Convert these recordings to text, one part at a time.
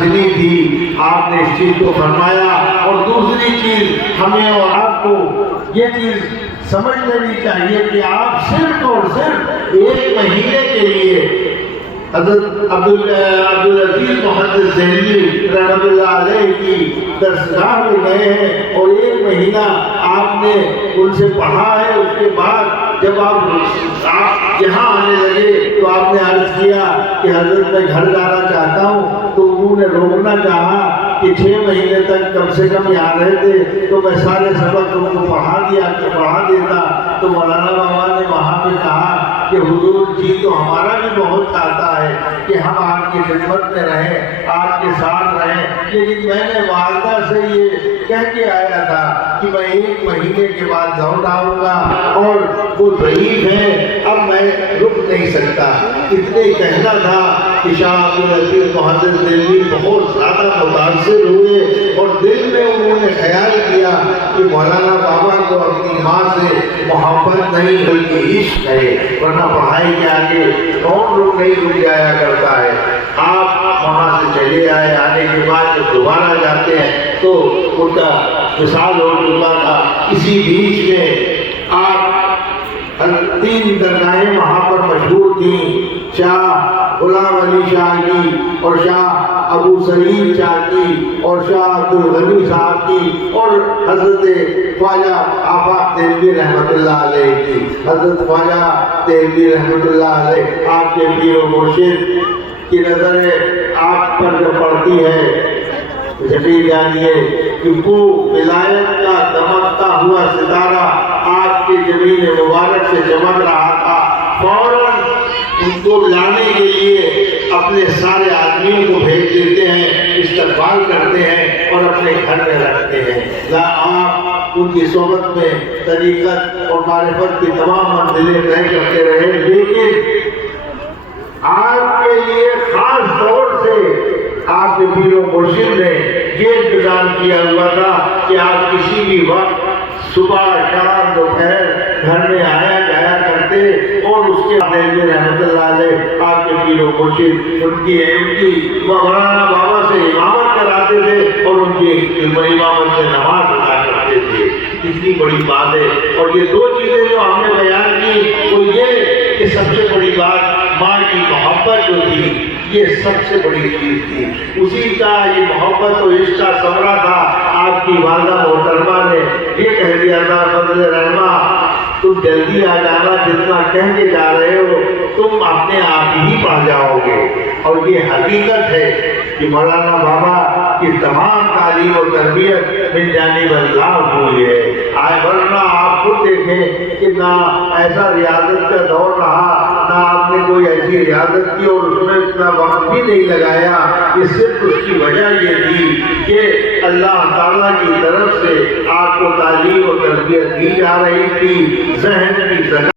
منزلی تھی، آپ نے اس چیز کو فرمایا۔ اور دوسری چیز ہمیں اور آپ کو یہ چیز سمجھ لینی چاہیے کہ آپ صرف اور صرف ایک مہینے کے لیے حضرت عبدالعزیز محدث دہلوی رحمۃ اللہ علیہ کی درسگاہ میں گئے ہیں اور ایک مہینہ آپ نے ان سے پڑھا ہے۔ اس کے بعد جب آپ یہاں آنے لگے تو آپ نے عرض کیا کہ حضرت میں گھر جانا چاہتا ہوں، تو انہوں نے روکنا چاہا کہ 6 مہینے تک کم سے کم یہاں رہتے تو میں سارے سبق ان کو پڑھا دیتا۔ تو مولانا بابا نے وہاں پہ کہا کہ حضور جی تو ہمارا بھی بہت چاہتا ہے کہ ہم آپ کی خدمت میں رہیں، آپ کے ساتھ رہیں، لیکن میں نے والدہ سے یہ کہہ کے آیا تھا کہ میں 1 مہینے کے بعد لوٹ آؤں گا، اور وہ ضعیف ہے، اب میں رک نہیں سکتا۔ اتنے کہنا تھا کہ شاہ عبدالعزیز محدث دہلوی بہت زیادہ متاثر ہوئے اور دل میں انہوں نے خیال کیا کہ مولانا بابا کو اپنی ماں سے محبت نہیں بلکہ عشق ہے، ورنہ پڑھائی کے آگے کون لوگ نہیں رک جایا کرتا ہے۔ آپ وہاں سے چلے آئے، آنے کے بعد جب دوبارہ جاتے ہیں تو ان کا وصال ہو چکا تھا۔ اسی بیچ میں آپ 3 درگاہیں وہاں پر مشہور تھیں، شاہ غلام علی شاہ کی اور شاہ ابو سعید شاہ کی اور شاہ عبدالغنی صاحب کی اور حضرت خواجہ آفاق دہلوی رحمۃ اللہ علیہ کی۔ حضرت خواجہ دہلوی رحمۃ اللہ علیہ آپ کے پیر و مرشد کی نظر آپ پر جب پڑتی ہے جھٹی جانیے کہ وہ ولایت کا دمکتا ہوا ستارہ آپ کے جبین مبارک سے چمک رہا تھا، فوراً ان کو لانے کے لیے اپنے سارے آدمیوں کو بھیج دیتے ہیں، استقبال کرتے ہیں اور اپنے گھر میں رکھتے ہیں۔ آپ ان کی صحبت میں طریقت اور معرفت کی تمام منزلیں طے کرتے رہے، لیکن آپ کے لیے خاص طور سے آپ کے پیر و مرشد نے یہ انتظام کیا ہوا تھا کہ آپ کسی بھی وقت صبح شام دوپہر گھر میں آیا جایا کرتے، اور اس کے بعد رحمۃ اللہ علیہ آپ کے پیر و مرشد ان کی مولانا بابا سے امامت کراتے تھے اور ان کی امامت سے نماز ادا کرتے تھے۔ اتنی بڑی بات ہے۔ اور یہ 2 چیزیں جو ہم نے بیان کی وہ یہ کہ سب سے بڑی بات ماں کی محبت جو تھی، یہ سب سے بڑی چیز تھی۔ اسی کا یہ محبت اور عشق کا ثمرہ تھا۔ آپ کی والدہ محترمہ نے یہ کہہ دیا تھا فضل رحمہ تم جلدی آ جانا، جتنا کہہ کے جا رہے ہو تم اپنے آپ ہی پڑھ جاؤ گے۔ اور یہ حقیقت ہے کہ مولانا بابا کی تمام تعلیم و تربیت من جانب اللہ ہوئی ہے۔ ورنہ آپ خود دیکھیں کہ نہ ایسا ریاضت کا دور رہا، نہ آپ نے کوئی ایسی ریاضت کی اور اس میں اتنا وقت بھی نہیں لگایا۔ یہ صرف اس کی وجہ یہ تھی کہ اللہ تعالیٰ کی طرف سے آپ کو تعلیم و تربیت دی جا رہی تھی، ذہن کی زکات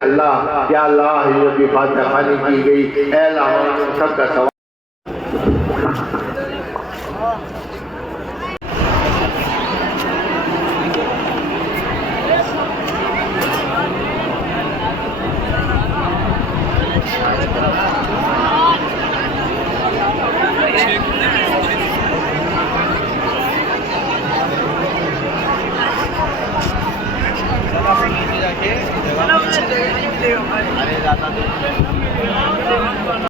اللہ یا اللہ یہ بھی فاتحہ خانی کی گئی۔ اے اللہ ہم سب کا سوال